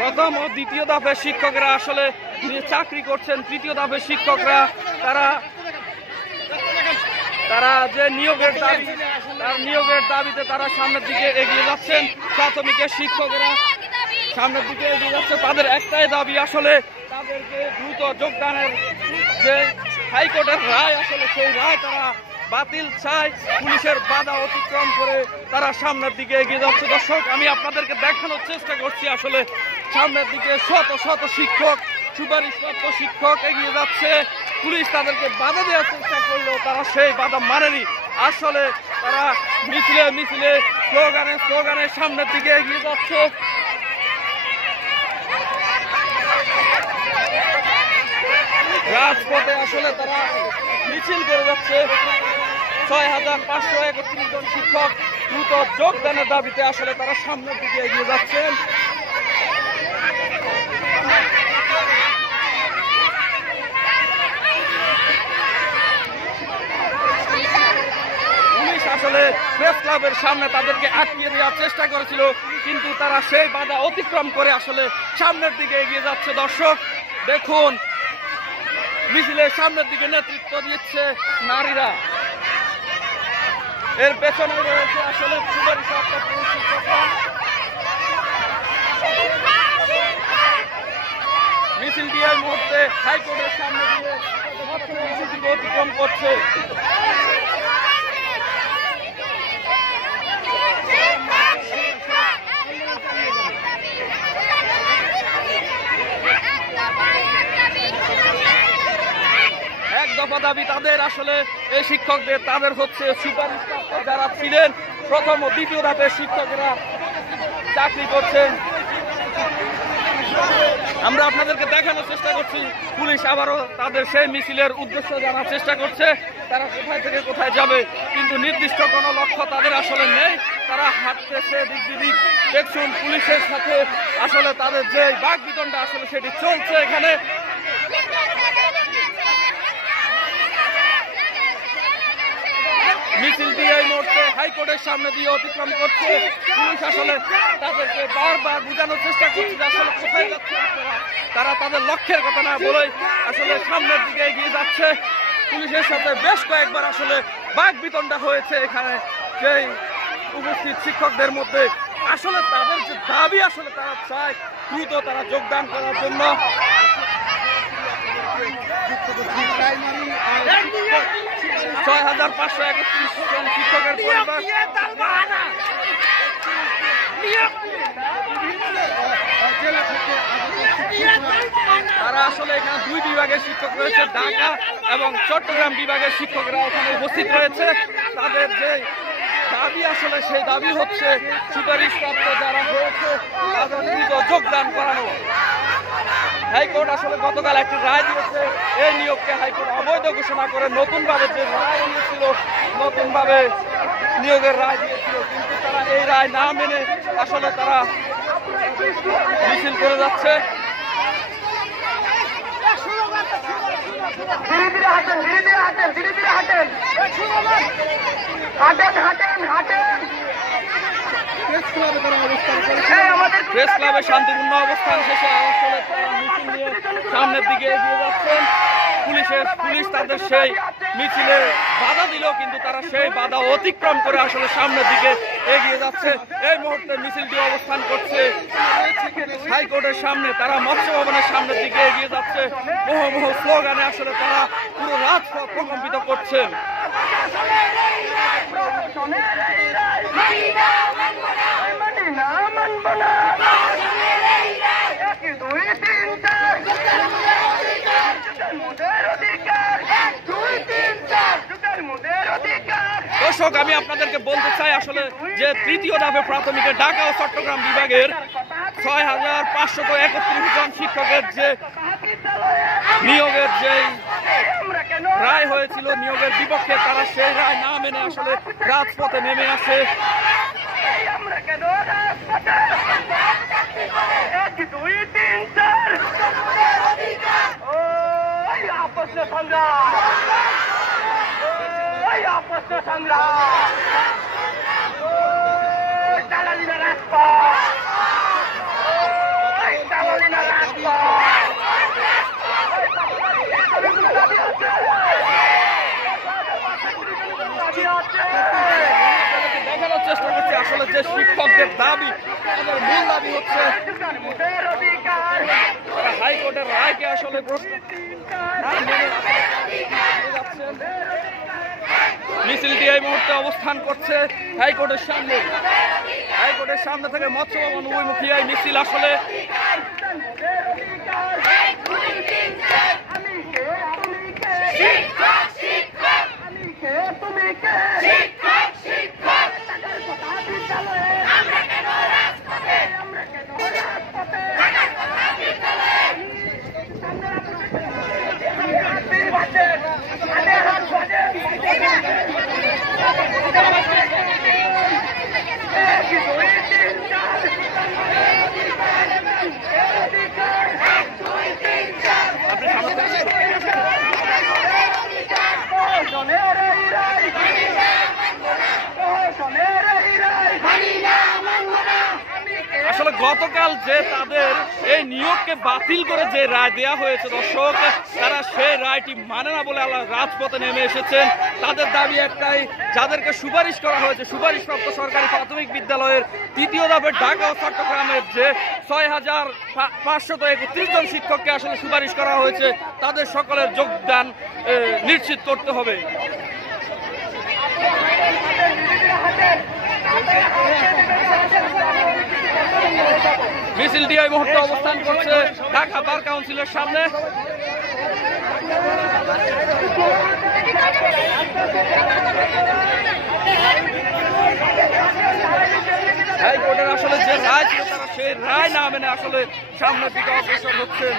প্রথম ও দ্বিতীয় ধাপের শিক্ষকরা আসলে চাকরি করছেন, তৃতীয় ধাপের শিক্ষকরা তারা যে নিয়োগের দাবিতে তারা সামনের দিকে এগিয়ে যাচ্ছেন। প্রাথমিকের শিক্ষকেরা সামনের দিকে এগিয়ে যাচ্ছে, তাদের একটাই দাবি আসলে তাদেরকে দ্রুত যোগদানের যে হাইকোর্টের রায় আসলে সেই রায় তারা বাতিল চায়। পুলিশের বাধা অতিক্রম করে তারা সামনের দিকে এগিয়ে যাচ্ছে। দর্শক, আমি আপনাদেরকে দেখানোর চেষ্টা করছি আসলে সামনের দিকে শত শত শিক্ষক, সুপারিশপ্রাপ্ত শিক্ষক এগিয়ে যাচ্ছে। পুলিশ তাদেরকে বাধা দেওয়ার চেষ্টা করলেও তারা সেই বাধা মানেনি। আসলে তারা মিছিলে স্লোগানে সামনের দিকে এগিয়ে যাচ্ছে। রাজপথে আসলে তারা মিছিল করে যাচ্ছে। 6531 জন শিক্ষক দ্রুত যোগদানের দাবিতে আসলে তারা সামনের দিকে এগিয়ে যাচ্ছেন। পুলিশ আসলে প্রেস ক্লাবের সামনে তাদেরকে আটকিয়ে দেওয়ার চেষ্টা করেছিল, কিন্তু তারা সেই বাধা অতিক্রম করে আসলে সামনের দিকে এগিয়ে যাচ্ছে। দর্শক দেখুন, মিছিলের সামনের দিকে নেতৃত্ব দিচ্ছে নারীরা, এর পেছনে রয়েছে আসলে মিছিলটি এই মুহূর্তে হাইকোর্টের সামনে দিয়ে মিছিলটিকে অতিক্রম করছে। এক দফা দাবি তাদের আসলে এই শিক্ষকদের, তাদের হচ্ছে সুপারিশপ্রাপ্ত যারা ছিলেন প্রথম ও দ্বিতীয় ধাপের শিক্ষকেরা চাকরি করছেন। আমরা আপনাদেরকে দেখানোর চেষ্টা করছি, পুলিশ আবারও তাদের সেই মিছিলের উদ্দেশ্য জানার চেষ্টা করছে, তারা কোথায় থেকে কোথায় যাবে, কিন্তু নির্দিষ্ট কোনো লক্ষ্য তাদের আসলে নেই। তারা হাঁটতেছে দিক বিদিক। দেখুন, পুলিশের সাথে আসলে তাদের যে বাকবিতণ্ডা আসলে সেটি চলছে এখানে। মিছিলটি এই মুহূর্তে হাইকোর্টের সামনে দিয়ে অতিক্রম করছে। পুলিশ আসলে তাদেরকে বারবার বোঝানোর চেষ্টা করছে যে আসলে কোথায় যাচ্ছে তারা তাদের লক্ষ্যের কথা না বলেই আসলে সামনের দিকে এগিয়ে যাচ্ছে। পুলিশের সাথে বেশ কয়েকবার আসলে বাকবিতণ্ডা হয়েছে এখানে সেই উপস্থিত শিক্ষকদের মধ্যে। আসলে তাদের যে দাবি আসলে তারা চায় দ্রুত তারা যোগদান করার জন্য। 6531 জন শিক্ষকের পরিবার তারা আসলে এখানে দুই বিভাগের শিক্ষক রয়েছে, ঢাকা এবং চট্টগ্রাম বিভাগের শিক্ষকরা এখানে উপস্থিত রয়েছে। তাদের যে দাবি আসলে সেই দাবি হচ্ছে সুপারিশপ্রাপ্ত যারা হয়েছে তাদের দ্রুত যোগদান করানো। হাইকোর্ট আসলে গতকাল একটি রায় দিয়েছে, এই নিয়োগকে হাইকোর্ট অবৈধ ঘোষণা করে নতুনভাবে যে রায় দিয়েছিল, নতুনভাবে নিয়োগের রায় দিয়েছিল, কিন্তু তারা এই রায় না মেনে আসলে তারা মিছিল করে যাচ্ছে। প্রেস ক্লাবে শান্তিপূর্ণ অবস্থান শেষে আসলে তারা মিছিল নিয়ে সামনের দিকে এগিয়ে যাচ্ছেন। পুলিশ তাদের সেই মিছিলে বাধা দিল, কিন্তু তারা সেই বাধা অতিক্রম করে আসলে সামনের দিকে এগিয়ে যাচ্ছে। এই মুহূর্তে মিছিলটি অবস্থান করছে হাইকোর্টের সামনে, তারা মৎস্য ভবনের সামনের দিকে এগিয়ে যাচ্ছে। মুহুর্মুহু স্লোগানে আসলে তারা পুরো রাজপথ প্রকম্পিত করছেন। দর্শক, আমি আপনাদেরকে বলতে চাই আসলে যে তৃতীয় ধাপে প্রাথমিকের ঢাকা ও চট্টগ্রাম বিভাগের 6531 জন শিক্ষকের যে নিয়োগের যে রায় হয়েছিল নিয়োগের বিপক্ষে, তারা সেই রায় না মেনে আসলে রাজপথে নেমে আসে। হচ্ছে আসলে যে শিক্ষকদের দাবি, তাদের মূল দাবি হচ্ছে হাইকোর্টের রায়কে আসলে মিছিলটি এই মুহূর্তে অবস্থান করছে হাইকোর্টের সামনে। হাইকোর্টের সামনে থেকে মৎস্য ভবন অভিমুখী এই মিছিল আসলে আসলে গতকাল যে তাদের এই নিয়োগকে বাতিল করে যে রায় দেওয়া হয়েছে দর্শক, তারা সেই রায়টি মানে না বলে রাজপথে নেমে এসেছেন। তাদের দাবি একটাই, যাদেরকে সুপারিশ করা হয়েছে সুপারিশপ্রাপ্ত সরকারি প্রাথমিক বিদ্যালয়ের তৃতীয় ধাপের ঢাকা ও চট্টগ্রামের যে ৬,৫৩১ জন শিক্ষককে আসলে সুপারিশ করা হয়েছে, তাদের সকলের যোগদান নিশ্চিত করতে হবে। মিছিলটি এই মুহূর্তে অবস্থান করছে ঢাকা বার কাউন্সিলের সামনে। হাইকোর্টের আসলে যে রায় ছিল, তারা সেই রায় না মেনে আসলে সামনের দিকে অগ্রসর হচ্ছেন।